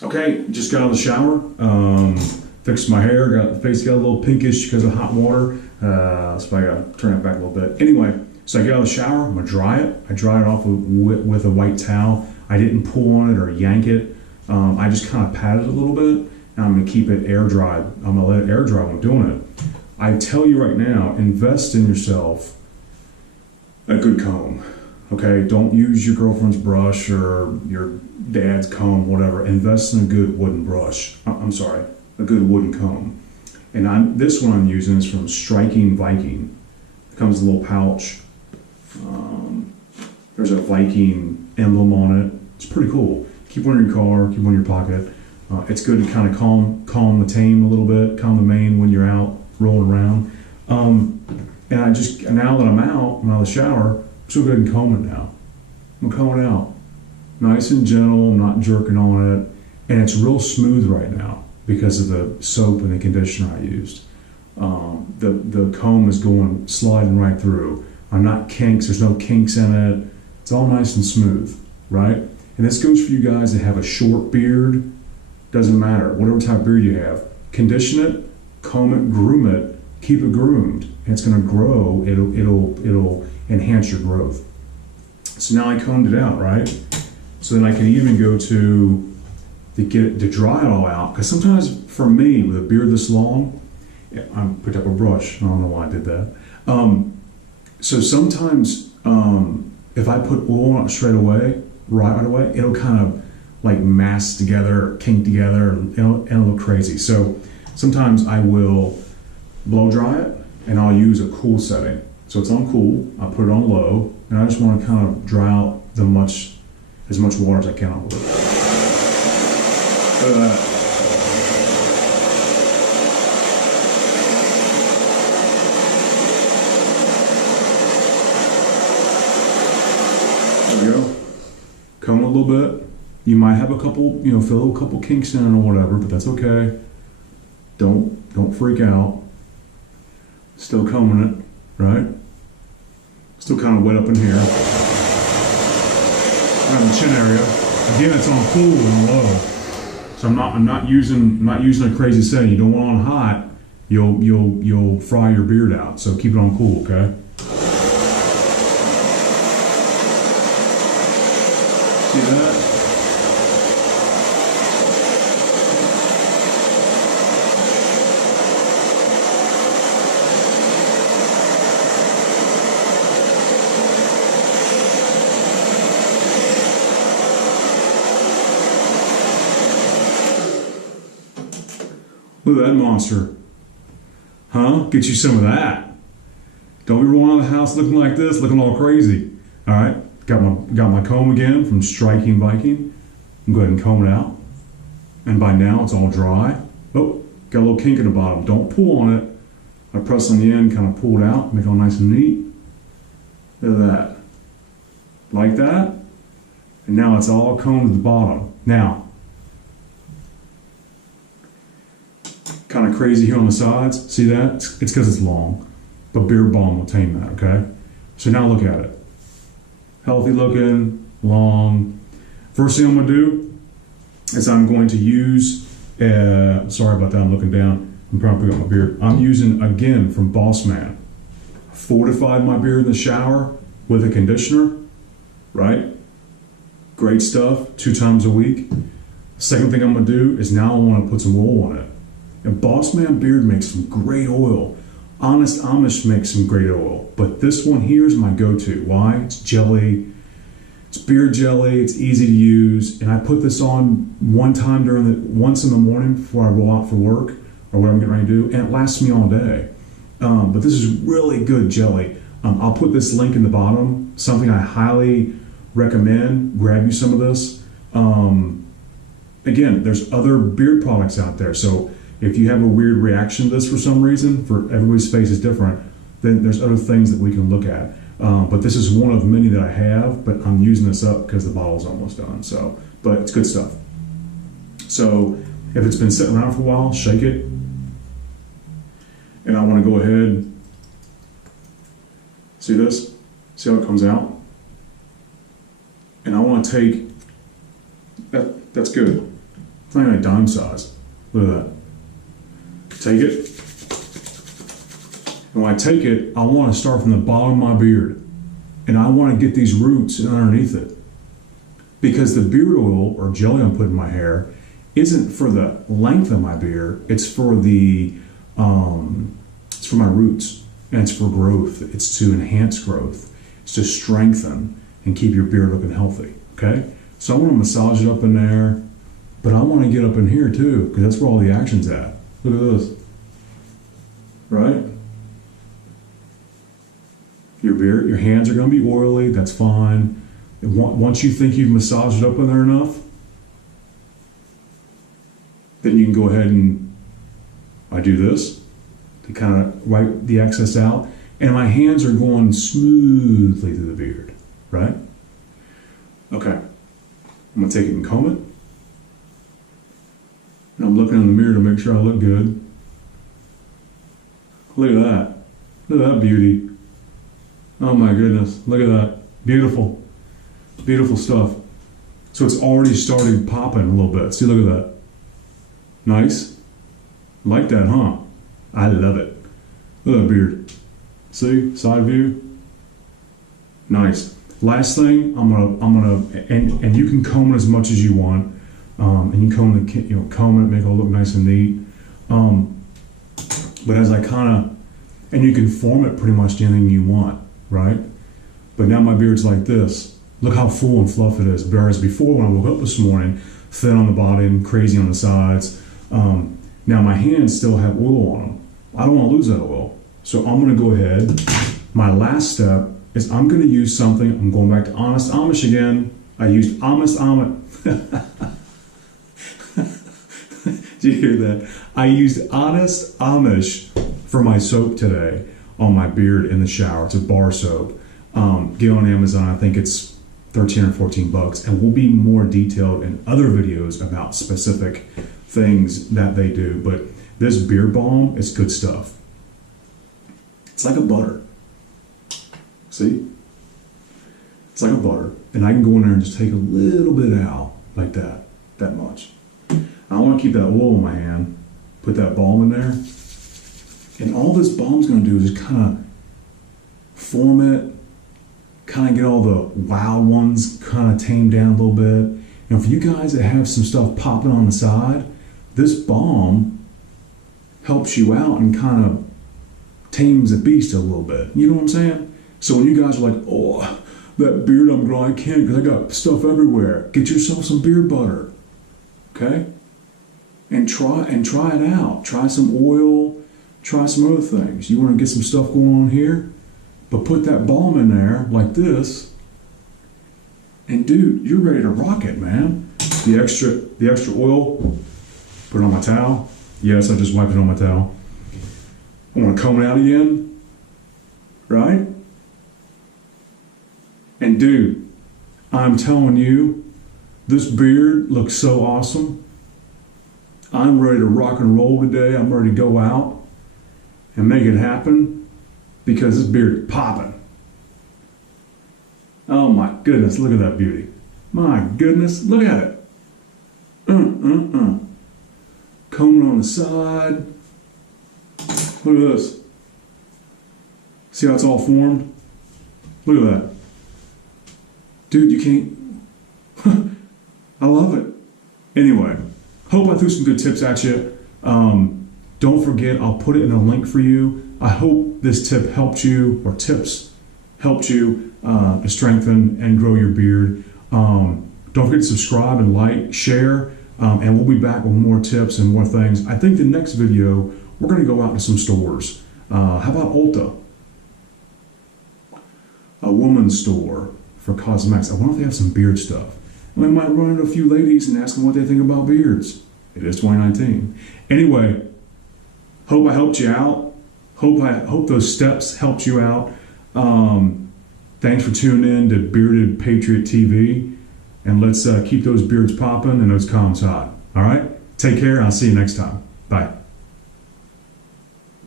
Okay, just got out of the shower, fixed my hair, got the face got a little pinkish because of hot water, so I gotta turn it back a little bit. Anyway, so I get out of the shower, I'm gonna dry it. I dry it off with a white towel. I didn't pull on it or yank it. I just kind of patted it a little bit, and I'm gonna keep it air dried. I'm gonna let it air dry when I'm doing it. I tell you right now, invest in yourself a good comb. Okay, don't use your girlfriend's brush or your dad's comb, whatever. Invest in a good wooden brush. I'm sorry, a good wooden comb. And this one I'm using is from Striking Viking. It comes in a little pouch. There's a Viking emblem on it. It's pretty cool. Keep one in your car, keep one in your pocket. It's good to kind of calm the tame a little bit, calm the mane when you're out rolling around. And I just, now that I'm out of the shower, I'm just gonna go ahead and comb it now. I'm combing it out. Nice and gentle, I'm not jerking on it. And it's real smooth right now because of the soap and the conditioner I used. The comb is sliding right through. I'm not kinks, there's no kinks in it. It's all nice and smooth, right? And this goes for you guys that have a short beard. Doesn't matter, whatever type of beard you have. Condition it, comb it, groom it, keep it groomed. And it's gonna grow, it'll enhance your growth. So now I combed it out, right? So then I can even go to get it to dry it all out. Because sometimes for me, with a beard this long, I picked up a brush. I don't know why I did that. So sometimes if I put oil on it straight away, right away, it'll kind of like mass together, or kink together, and it'll look crazy. So sometimes I will blow dry it, and I'll use a cool setting. So it's on cool, I put it on low, and I just want to kind of dry out as much water as I can out of it. Look at that. There we go. Comb a little bit. You might have a couple, feel a couple kinks in it or whatever, but that's okay. Don't freak out. Still combing it, right? Still kind of wet up in here. Around the chin area. Again, it's on cool and low. So I'm not using a crazy setting. You don't want it on hot, you'll fry your beard out. So keep it on cool, okay? See that? Look at that monster. Huh? Get you some of that. Don't be rolling out of the house looking like this, looking all crazy. All right, got my comb again from Striking Viking. I'm go ahead and comb it out. And by now it's all dry. Oh, got a little kink in the bottom. Don't pull on it. I press on the end, kind of pull it out, make it all nice and neat. Look at that. Like that. And now it's all combed to the bottom. Now, kind of crazy here on the sides. See that? It's because it's long. But Beard Balm will tame that, okay? So now look at it. Healthy looking, long. First thing I'm gonna do is I'm going to use, sorry about that, I'm looking down. I'm trying to pick up my beard. I'm using, again, from Boss Man. Fortified my beard in the shower with a conditioner, right? Great stuff, 2 times a week. Second thing I'm gonna do is now I wanna put some oil on it. And Boss Man Beard makes some great oil. Honest Amish makes some great oil. But this one here is my go-to. Why? It's jelly. It's beard jelly. It's easy to use. And I put this on once in the morning before I roll out for work or what I'm getting ready to do. And it lasts me all day. But this is really good jelly. I'll put this link in the bottom. Something I highly recommend. Grab you some of this. Again, there's other beard products out there. So if you have a weird reaction to this for some reason, for everybody's face is different, then there's other things that we can look at. But this is one of many that I have, but I'm using this up because the bottle's almost done. So, but it's good stuff. So if it's been sitting around for a while, shake it. And I want to go ahead, see this? See how it comes out? And I want to take, that's good. It's not even a dime size. Look at that. Take it. And when I take it, I want to start from the bottom of my beard. And I want to get these roots underneath it. Because the beard oil or jelly I'm putting in my hair isn't for the length of my beard. It's for it's for my roots. And it's for growth. It's to enhance growth. It's to strengthen and keep your beard looking healthy. Okay? So I want to massage it up in there. But I want to get up in here too, because that's where all the action's at. Look at this. Right? Your beard, your hands are going to be oily. That's fine. Once you think you've massaged it up in there enough, then you can go ahead and I do this to kind of wipe the excess out. And my hands are going smoothly through the beard. Right? Okay. I'm going to take it and comb it. And I'm looking in the mirror to make sure I look good. Look at that. Look at that beauty. Oh my goodness. Look at that. Beautiful. Beautiful stuff. So it's already started popping a little bit. See, look at that. Nice. Like that, huh? I love it. Look at that beard. See? Side view. Nice. Last thing, I'm gonna and you can comb it as much as you want. And you comb it, make it all look nice and neat. But as I and you can form it pretty much to anything you want, right? But now my beard's like this. Look how full and fluff it is. Whereas before, when I woke up this morning, thin on the bottom, crazy on the sides. Now my hands still have oil on them. I don't want to lose that oil. So I'm going to go ahead. My last step is I'm going to use something. I'm going back to Honest Amish again. I used Honest Amish. Did you hear that? I used Honest Amish for my soap today on my beard in the shower. It's a bar soap. Get on Amazon. I think it's 13 or 14 bucks. And we'll be more detailed in other videos about specific things that they do. But this beard balm is good stuff. It's like a butter. See? It's like a butter. And I can go in there and just take a little bit out like that. That much. I want to keep that oil in my hand, put that balm in there, and all this balm's going to do is just kind of form it, kind of get all the wild ones kind of tamed down a little bit. Now, for you guys that have some stuff popping on the side, this balm helps you out and kind of tames the beast a little bit. You know what I'm saying? So when you guys are like, oh, that beard I'm growing, I can't because I got stuff everywhere. Get yourself some beard butter, okay? And try it out. Try some oil. Try some other things. You want to get some stuff going on here, but put that balm in there like this, and dude, you're ready to rock it, man. The extra oil. Put it on my towel. Yes, I just wiped it on my towel. I want to comb it out again, right? And dude, I'm telling you, this beard looks so awesome. I'm ready to rock and roll today. I'm ready to go out and make it happen because this beard is popping. Oh my goodness, look at that beauty. My goodness, look at it. Combing on the side. Look at this. See how it's all formed? Look at that. Dude, you can't. I love it. Anyway. Hope I threw some good tips at you. Don't forget, I'll put it in a link for you. I hope this tip helped you, or tips helped you to strengthen and grow your beard. Don't forget to subscribe and like, share, and we'll be back with more tips and more things. I think the next video, we're going to go out to some stores. How about Ulta? A woman's store for cosmetics. I wonder if they have some beard stuff. We might run into a few ladies and ask them what they think about beards. It is 2019. Anyway, hope I helped you out. Hope those steps helped you out. Thanks for tuning in to Bearded Patriot TV. And let's keep those beards popping and those comms hot. All right? Take care. I'll see you next time. Bye.